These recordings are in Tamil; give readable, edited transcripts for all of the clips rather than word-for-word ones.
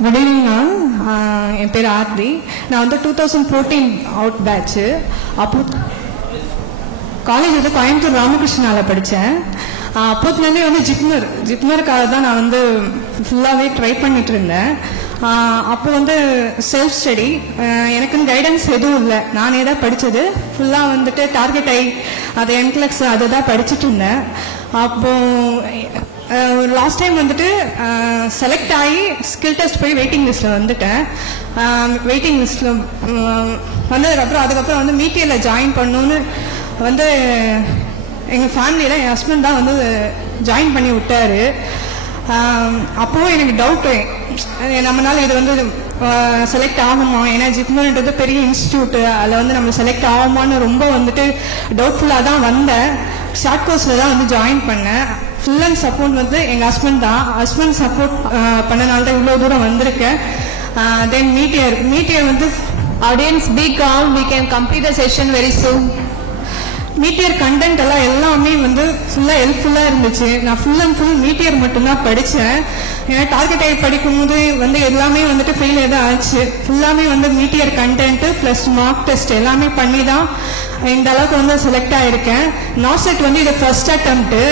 Good evening ma'am. என் பேர் ஆர்த்தி. நான் வந்து 2014 அவுட் பேட்ச்சு. அப்போ காலேஜ் வந்து கோயம்புத்தூர் ராமகிருஷ்ணாவில் படித்தேன். அப்போத்துலேருந்தே வந்து ஜிப்மருக்காக தான் நான் வந்து ஃபுல்லாகவே ட்ரை பண்ணிட்டு இருந்தேன். அப்போ வந்து செல்ஃப் ஸ்டடி, எனக்குன்னு கைடன்ஸ் எதுவும் இல்லை, நானே தான் படித்தது. ஃபுல்லாக வந்துட்டு டார்கெட் ஐ அது என்க்ளக்ஸ் அதை தான் படிச்சுட்டு இருந்தேன். அப்போது லாஸ்ட் டைம் வந்துட்டு செலக்ட் ஆகி ஸ்கில் டெஸ்ட் போய் வெயிட்டிங் லிஸ்ட்டில் வந்துட்டேன். வெயிட்டிங் லிஸ்ட்டில் அதுக்கப்புறம் வந்து மீட்டியில் ஜாயின் பண்ணணுன்னு வந்து எங்கள் ஃபேமிலியில் என் ஹஸ்பண்ட் தான் வந்து ஜாயின் பண்ணி விட்டாரு. அப்போவும் எனக்கு டவுட்டு, நம்மளால இது வந்து செலக்ட் ஆகுமா, ஏன்னா ஜிப்மர்ன்றது பெரிய இன்ஸ்டியூட்டு, அதில் வந்து நம்ம செலக்ட் ஆகுமான்னு ரொம்ப வந்துட்டு டவுட்ஃபுல்லாக தான் வந்தேன். ஷார்ட் கோர்ஸில் தான் வந்து ஜாயின் பண்ணேன். ஃபுல் அண்ட் சப்போர்ட் வந்து எங்கள் ஹஸ்பண்ட் தான். ஹஸ்பண்ட் சப்போர்ட் பண்ணனால தான் இவ்வளோ தூரம் வந்திருக்கேன். தென் மீட்டியர் வந்து audience be calm, we can complete the session very soon. மீட்டியர் கண்டென்ட் எல்லாமே வந்து ஃபுல்லாக ஹெல்ப்ஃபுல்லாக இருந்துச்சு. நான் ஃபுல் அண்ட் ஃபுல் மீட்டியர் மட்டும்தான் படித்தேன். ஏன்னா டார்கெட் ஐ படிக்கும்போது வந்து எல்லாமே வந்துட்டு ஃபெயிலியர் தான் ஆச்சு. ஃபுல்லாமே வந்து Meteor content plus mark test எல்லாமே பண்ணி தான் இந்த அளவுக்கு வந்து செலக்ட் ஆகிருக்கேன். நாசெட் வந்து இது ஃபர்ஸ்ட் அட்டம்ப்ட்டு.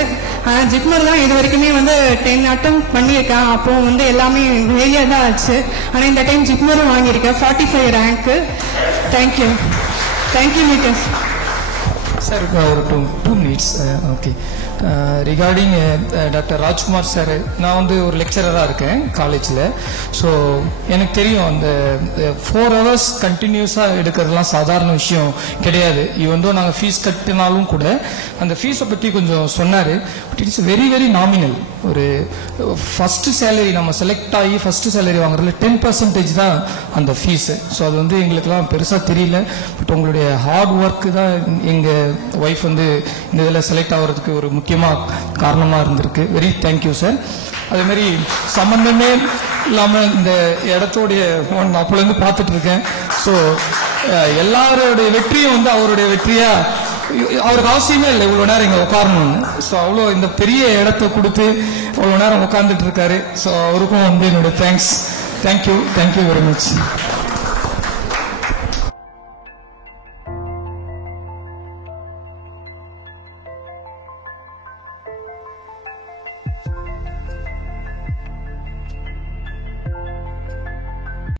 ஆனால் ஜிப்மர் தான் இது வரைக்குமே வந்து 10 அட்டம் பண்ணியிருக்கேன். அப்போ வந்து எல்லாமே ஃபெயிலியர் தான் ஆச்சு. ஆனால் இந்த டைம் ஜிப்மரும் வாங்கியிருக்கேன், 45 ரேங்க்கு. Thank you metres. Sir, ஒரு 2 minutes. Okay. Regarding Dr. Rajkumar sir, நான் வந்து ஒரு லெக்சரராக இருக்கேன் காலேஜில். ஸோ எனக்கு தெரியும் அந்த 4 hours கண்டினியூஸாக எடுக்கிறதுலாம் சாதாரண விஷயம் கிடையாது. ஈவன் தோ நாங்கள் ஃபீஸ் கட்டினாலும் கூட அந்த ஃபீஸை பற்றி கொஞ்சம் சொன்னார். But it's very very nominal. ஒரு ஃபஸ்ட்டு சேலரி நம்ம செலக்ட் ஆகி ஃபஸ்ட்டு சேலரி வாங்குறதுல 10% தான் அந்த ஃபீஸு. ஸோ அது வந்து எங்களுக்கெல்லாம் பெருசாக தெரியல. பட் உங்களுடைய ஹார்ட் ஒர்க்கு தான் எங்கள் ஒய்ஃப் வந்து இந்த இதில் செலக்ட் ஆகிறதுக்கு ஒரு முக்கியமாக காரணமாக இருந்திருக்கு. Very thank you sir. அதேமாரி சம்பந்தமே இல்லாமல் இந்த இடத்தோடைய அப்போலேருந்து பார்த்துட்டு இருக்கேன். ஸோ எல்லாருடைய வெற்றியும் வந்து அவருடைய வெற்றியா, அவருக்கு அவசியமே இல்லை இவ்வளோ நேரம் இங்கே உட்காரணும்னு. ஸோ அவ்வளோ இந்த பெரிய இடத்த கொடுத்து அவ்வளோ நேரம் உட்காந்துட்டு இருக்காரு. ஸோ அவருக்கும் வந்து என்னோட தேங்க்ஸ். Thank you very much.